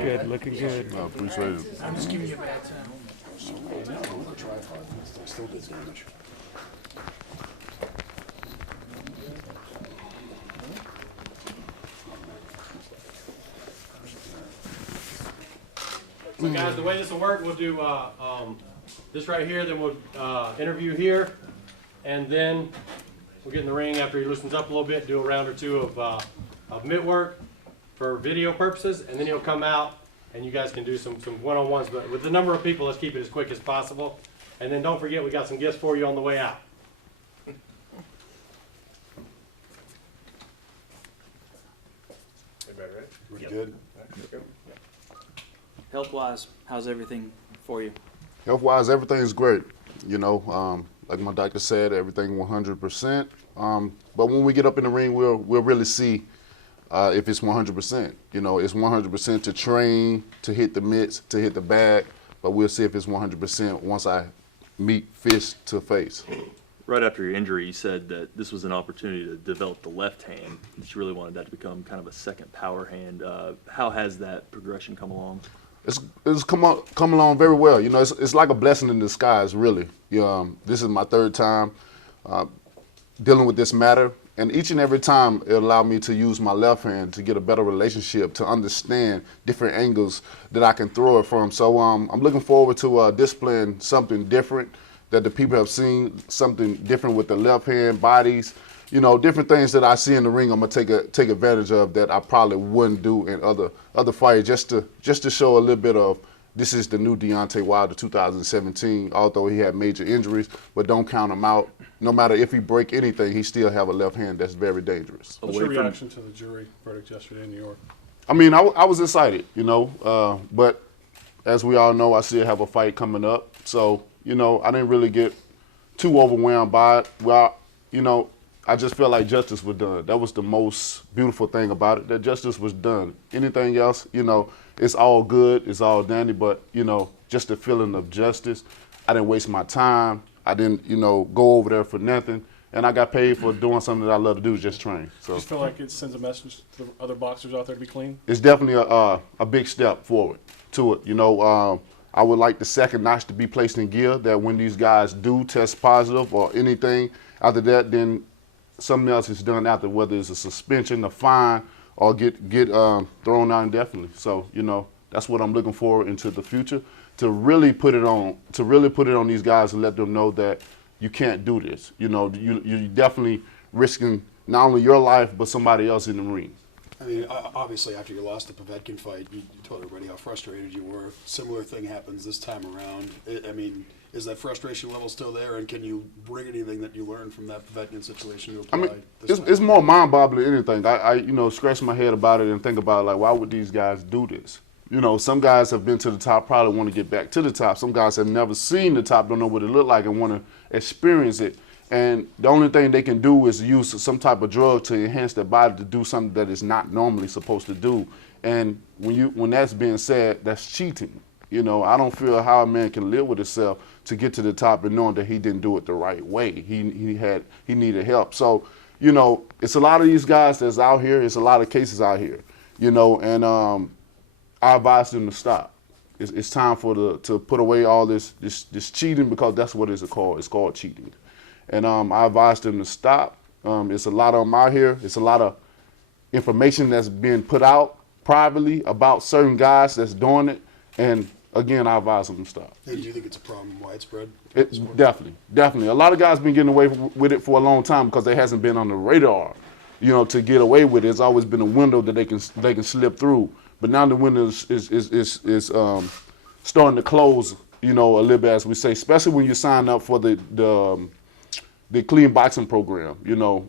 Looking good, looking good. I appreciate it. I'm just giving you a bad time. Still did damage. So guys, the way this will work, we'll do this right here, then we'll interview here, and then we'll get in the ring after he loosens up a little bit, do a round or two of mitt work for video purposes, and then he'll come out and you guys can do some one-on-ones. But with the number of people, let's keep it as quick as possible. And then don't forget, we got some gifts for you on the way out. Everybody ready? Pretty good. Health-wise, how's everything for you? Health-wise, everything's great. You know, like my doctor said, everything 100%. But when we get up in the ring, we'll really see if it's 100%. You know, it's 100% to train, to hit the mitts, to hit the bag. But we'll see if it's 100% once I meet fist to face. Right after your injury, you said that this was an opportunity to develop the left hand, that you really wanted that to become kind of a second power hand. How has that progression come along? It's come along very well. You know, it's like a blessing in disguise, really. This is my third time dealing with this matter, and each and every time it allowed me to use my left hand to get a better relationship, to understand different angles that I can throw it from. So I'm looking forward to displaying something different that the people have seen, something different with the left hand, bodies, you know, different things that I see in the ring. I'm gonna take advantage of that I probably wouldn't do in other fights, just to show a little bit of this is the new Deontay Wilder 2017. Although he had major injuries, but don't count him out. No matter if he break anything, he still have a left hand that's very dangerous. What's your reaction to the jury verdict yesterday in New York? I mean, I was excited, you know, but as we all know, I still have a fight coming up. So, you know, I didn't really get too overwhelmed by it. Well, you know, I just felt like justice was done. That was the most beautiful thing about it, that justice was done. Anything else, you know, it's all good, it's all dandy, but, you know, just the feeling of justice. I didn't waste my time. I didn't, you know, go over there for nothing. And I got paid for doing something that I love to do, just train. So, Just feel like it sends a message to the other boxers out there to be clean? it's definitely a big step forward to it. You know, I would like the second notch to be placed in gear, that when these guys do test positive or anything after that, then something else is done after, whether it's a suspension, a fine, or get thrown out indefinitely. So, you know, that's what I'm looking for into the future, to really put it on these guys and let them know that you can't do this. You know, you're definitely risking not only your life, but somebody else in the ring. I mean, obviously, after you lost the Povetkin fight, you told everybody how frustrated you were. Similar thing happens this time around. I mean, is that frustration level still there? And can you bring anything that you learned from that Povetkin situation to apply? I mean, it's more mind-boggling than anything. I you know, scratch my head about it and think about, like, why would these guys do this? You know, some guys have been to the top, probably want to get back to the top. Some guys have never seen the top, don't know what it looked like, and want to experience it. And the only thing they can do is use some type of drug to enhance their body to do something that is not normally supposed to do. And when that's being said, that's cheating. You know, I don't feel how a man can live with himself to get to the top and knowing that he didn't do it the right way. He needed help. So, you know, it's a lot of these guys that's out here. It's a lot of cases out here. You know, and I advise them to stop. It's time to put away all this cheating, because that's what it's called. It's called cheating. And I advise them to stop. It's a lot of them out here. It's a lot of information that's being put out privately about certain guys that's doing it. And again, I advise them to stop. And do you think it's a problem widespread? It's definitely. A lot of guys been getting away with it for a long time because they hasn't been on the radar, you know, to get away with it. It's always been a window that they can slip through. But now the window is starting to close, you know, a little bit, as we say, especially when you sign up for the clean boxing program. You know,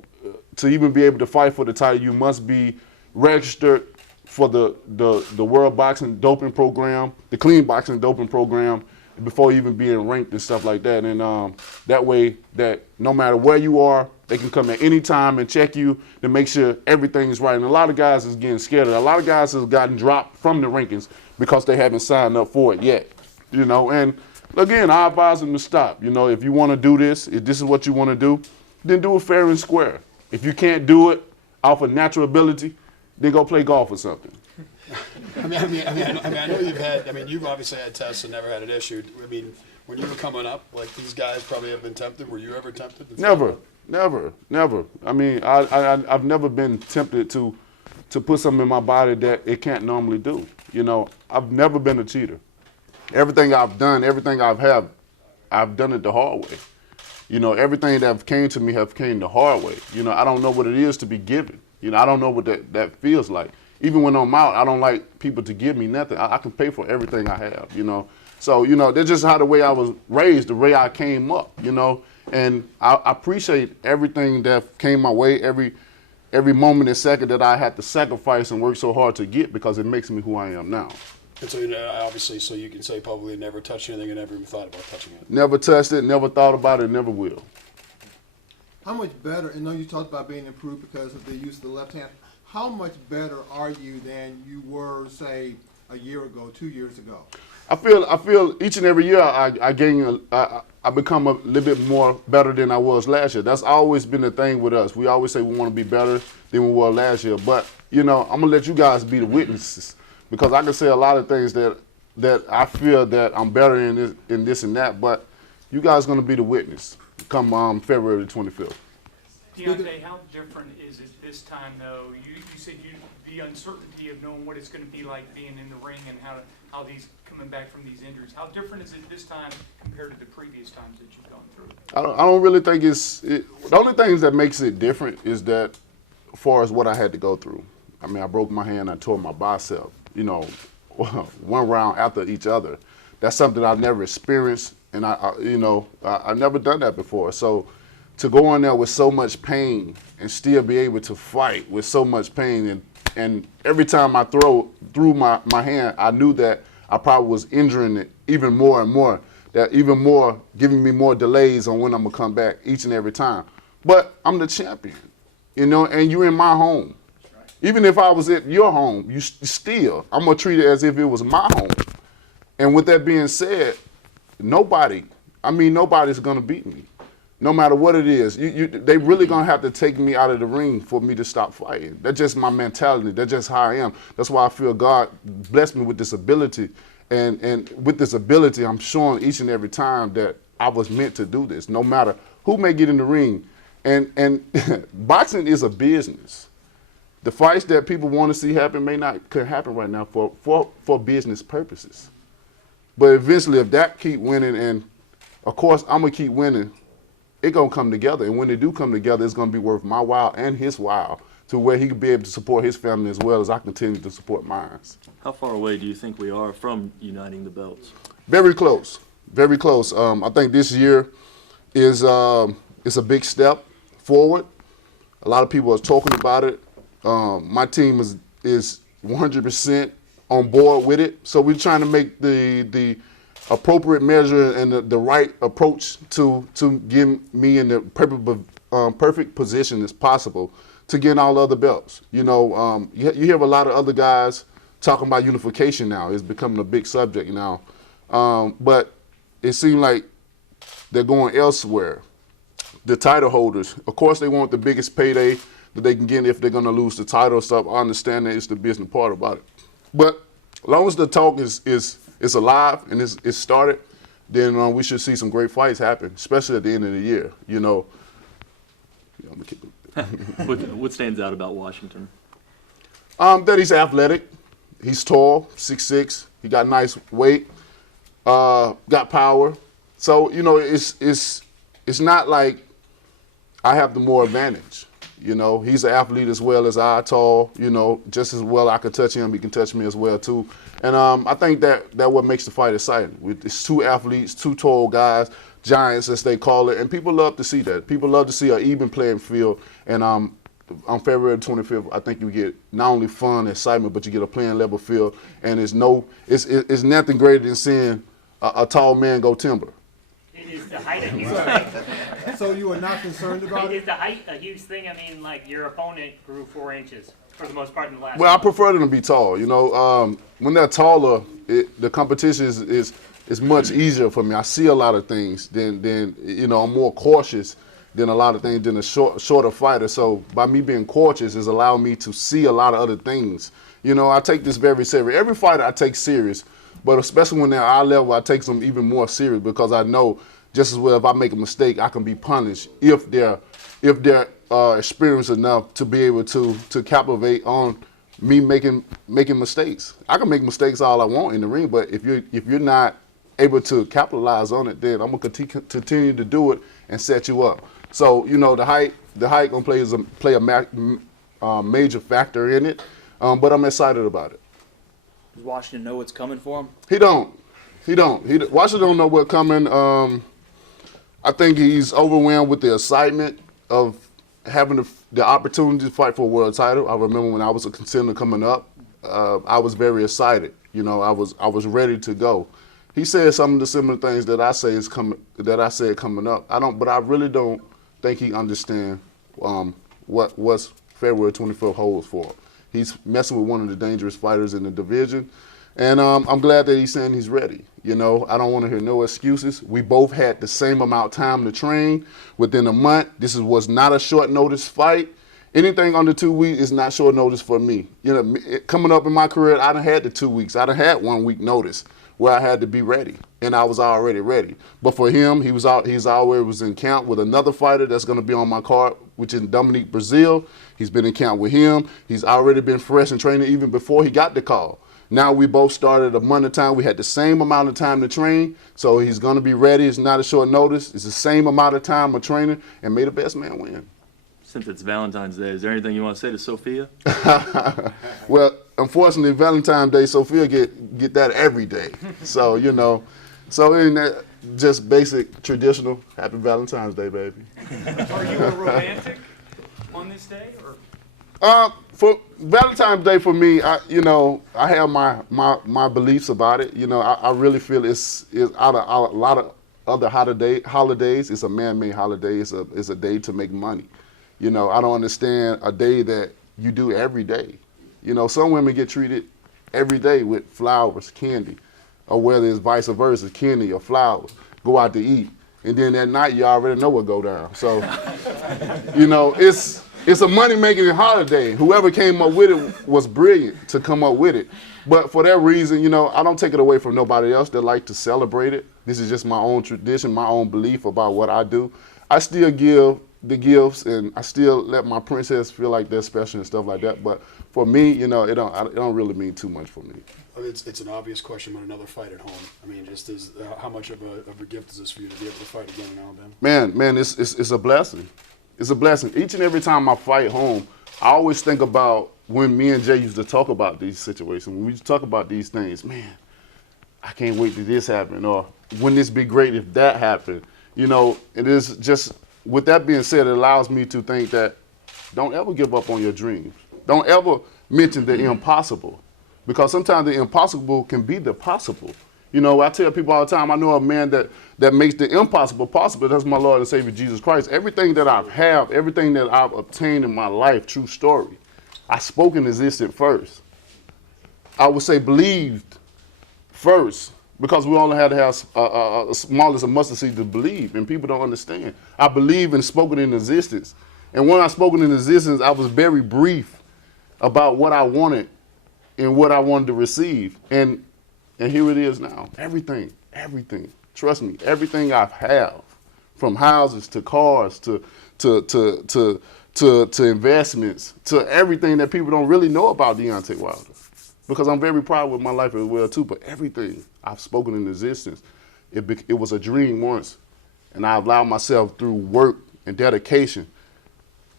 to even be able to fight for the title, you must be registered for the World Boxing Doping Program, the Clean Boxing Doping Program, before even being ranked and stuff like that. And that way, that no matter where you are, they can come at any time and check you to make sure everything is right. And a lot of guys is getting scared. A lot of guys has gotten dropped from the rankings because they haven't signed up for it yet. You know, and again, I advise them to stop. You know, if you want to do this, if this is what you want to do, then do it fair and square. If you can't do it off of natural ability, then go play golf or something. I know you've had. I mean, you've obviously had tests and never had it issued. I mean, when you were coming up, like these guys probably have been tempted. Were you ever tempted? Never. I mean, I've never been tempted to put something in my body that it can't normally do. You know, I've never been a cheater. Everything I've done, everything I've done it the hard way. You know, everything that came to me have came the hard way. You know, I don't know what it is to be given. You know, I don't know what that feels like. Even when I'm out, I don't like people to give me nothing. I can pay for everything I have, you know. So, you know, that's just how the way I was raised, the way I came up, you know. And I appreciate everything that came my way, every moment and second that I had to sacrifice and work so hard to get, because it makes me who I am now. And so, obviously, so you can say publicly never touched anything and never even thought about touching it. Never touched it, never thought about it, never will. How much better, I know you talked about being improved because of the use of the left hand. How much better are you than you were, say, a year ago, 2 years ago? I feel each and every year I gain, I become a little bit more better than I was last year. That's always been the thing with us. We always say we want to be better than we were last year. But, you know, I'm going to let you guys be the witnesses, because I can say a lot of things that I feel that I'm better in this and that, but you guys are going to be the witness come February the 25th. Deontay, how different is it this time, though? You said the uncertainty of knowing what it's going to be like being in the ring and how these coming back from these injuries. How different is it this time compared to the previous times that you've gone through? I don't really think the only things that makes it different is that as far as what I had to go through. I mean, I broke my hand, I tore my bicep, you know, one round after each other. That's something I've never experienced, and I've never done that before. So to go in there with so much pain and still be able to fight with so much pain, and every time I threw my hand, I knew that I probably was injuring it even more and more, that even more giving me more delays on when I'm gonna come back each and every time. But I'm the champion, you know, and you're in my home. Even if I was at your home, I'm gonna treat it as if it was my home. And with that being said, nobody's gonna beat me, no matter what it is. They really gonna have to take me out of the ring for me to stop fighting. That's just my mentality. That's just how I am. That's why I feel God blessed me with this ability. And with this ability, I'm showing each and every time that I was meant to do this, no matter who may get in the ring. And boxing is a business. The fights that people want to see happen could happen right now for business purposes. But eventually, if that keep winning, and of course I'm gonna keep winning, it's gonna come together. And when they do come together, it's gonna be worth my while and his while, to where he could be able to support his family as well as I continue to support mine. How far away do you think we are from uniting the belts? Very close, very close. I think this year is a big step forward. A lot of people are talking about it. My team is 100% on board with it. So we're trying to make the appropriate measure and the right approach to get me in the perfect position as possible to get all the other belts. You know, you hear a lot of other guys talking about unification now. It's becoming a big subject now. But it seems like they're going elsewhere. The title holders, of course, they want the biggest payday that they can get if they're going to lose the title stuff. I understand that it's the business part about it. But as long as the talk is alive and it's started, then we should see some great fights happen, especially at the end of the year. You know, I'm gonna keep it. What stands out about Washington? That he's athletic. He's tall, 6'6". He got nice weight. Got power. So you know, it's not like I have the more advantage. You know, he's an athlete as well as I, tall, you know, just as well I could touch him, he can touch me as well too. And I think that what makes the fight exciting. It's two athletes, two tall guys, giants as they call it, and people love to see that. People love to see an even playing field. And on February 25th, I think you get not only fun, excitement, but you get a playing level field. And it's nothing greater than seeing a tall man go timber. Is the height a huge thing? So you are not concerned about Is it? the height a huge thing? I mean, like, your opponent grew 4 inches for the most part in the last Well, I month. prefer them to be tall. You know, when they're taller, the competition is much easier for me. I see a lot of things. Then you know, I'm more cautious than a lot of things than a shorter fighter. So by me being cautious is allowing me to see a lot of other things You know, I take this very serious. Every fight I take serious, but especially when they're at our level, I take them even more serious because I know just as well if I make a mistake, I can be punished if they're experienced enough to be able to captivate on me making mistakes. I can make mistakes all I want in the ring, but if you're not able to capitalize on it, then I'm gonna continue to do it and set you up. So you know the height gonna play a major factor in it, but I'm excited about it. Does Washington know what's coming for him? He don't. Washington don't know what's coming. I think he's overwhelmed with the excitement of having the opportunity to fight for a world title. I remember when I was a contender coming up, I was very excited. You know, I was ready to go. He said some of the similar things that I say said coming up. But I really don't think he understands what's February 24th holds for him. He's messing with one of the dangerous fighters in the division, and I'm glad that he's saying he's ready. You know, I don't want to hear no excuses. We both had the same amount of time to train within a month. This was not a short notice fight. Anything under 2 weeks is not short notice for me. You know, coming up in my career, I done had the 2 weeks. I done had 1 week notice where I had to be ready, and I was already ready. But for him, he's always in camp with another fighter that's going to be on my card, which is Dominique Brazil. He's been in camp with him. He's already been fresh and training even before he got the call. Now we both started a month of time. We had the same amount of time to train, so he's going to be ready. It's not a short notice. It's the same amount of time of training, and may the best man win. Since it's Valentine's Day, is there anything you want to say to Sophia? Well, unfortunately, Valentine's Day, Sophia get that every day. So, you know, in that just basic, traditional, happy Valentine's Day, baby. Are you a romantic on this day, or? For Valentine's Day for me, I have my beliefs about it. You know, I really feel it's out of a lot of other holidays. It's a man-made holiday. It's a day to make money. You know, I don't understand a day that you do every day. You know, some women get treated every day with flowers, candy, or whether it's vice versa, candy or flowers, go out to eat. And then that night you already know what go down. So, you know, it's a money-making holiday. Whoever came up with it was brilliant to come up with it. But for that reason, you know, I don't take it away from nobody else that like to celebrate it. This is just my own tradition, my own belief about what I do. I still give the gifts, and I still let my princess feel like they're special and stuff like that. But for me, you know, it don't really mean too much for me. I mean, it's an obvious question, but another fight at home. I mean, just how much of a gift is this for you to be able to fight again in Alabama? Man, it's a blessing. It's a blessing. Each and every time I fight home, I always think about when me and Jay used to talk about these situations. When we used to talk about these things, man, I can't wait till this happen, or wouldn't this be great if that happened? You know, it is just, with that being said, it allows me to think that don't ever give up on your dreams. Don't ever mention the impossible, because sometimes the impossible can be the possible. You know, I tell people all the time, I know a man that makes the impossible possible. That's my Lord and Savior, Jesus Christ. Everything that I have, everything that I've obtained in my life, true story, I spoke and existed first. I would say believed first, because we only had to have a small as a mustard seed to believe, and people don't understand. I believe and spoken in existence. And when I spoken in existence, I was very brief about what I wanted and what I wanted to receive. And here it is now. Everything. Trust me, everything I have, from houses to cars to investments, to everything that people don't really know about Deontay Wilder. Because I'm very proud with my life as well too, but everything I've spoken in existence, it was a dream once, and I allowed myself through work and dedication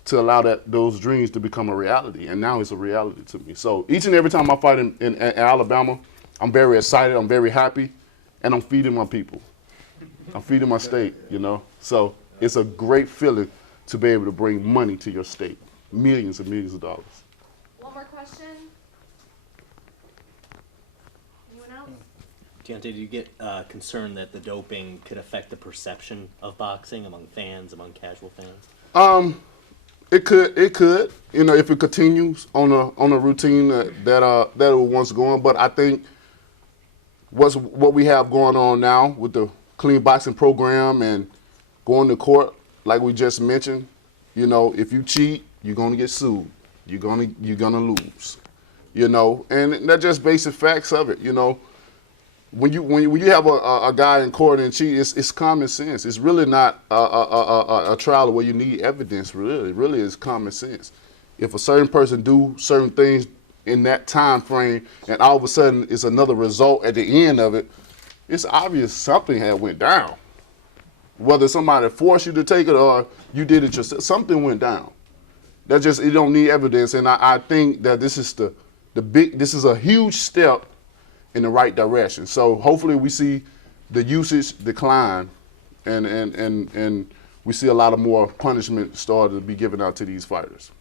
to allow those dreams to become a reality, and now it's a reality to me. So each and every time I fight in Alabama, I'm very excited, I'm very happy, and I'm feeding my people. I'm feeding my state, you know? So it's a great feeling to be able to bring money to your state, millions and millions of dollars. One more question. Anyone else? Deontay, do you get concerned that the doping could affect the perception of boxing among fans, among casual fans? It could. You know, if it continues on a routine that it was once going. But I think what we have going on now with the clean boxing program and going to court, like we just mentioned, you know, if you cheat, you're gonna get sued. You're gonna lose. you know, and that's just basic facts of it, you know. When you have a guy in court and it's common sense. It's really not a trial where you need evidence. Really is common sense. If a certain person do certain things in that time frame, and all of a sudden it's another result at the end of it, it's obvious something had went down. Whether somebody forced you to take it or you did it yourself, something went down. It don't need evidence, and I think that this is this is a huge step in the right direction. So hopefully we see the usage decline, and we see a lot of more punishment started to be given out to these fighters.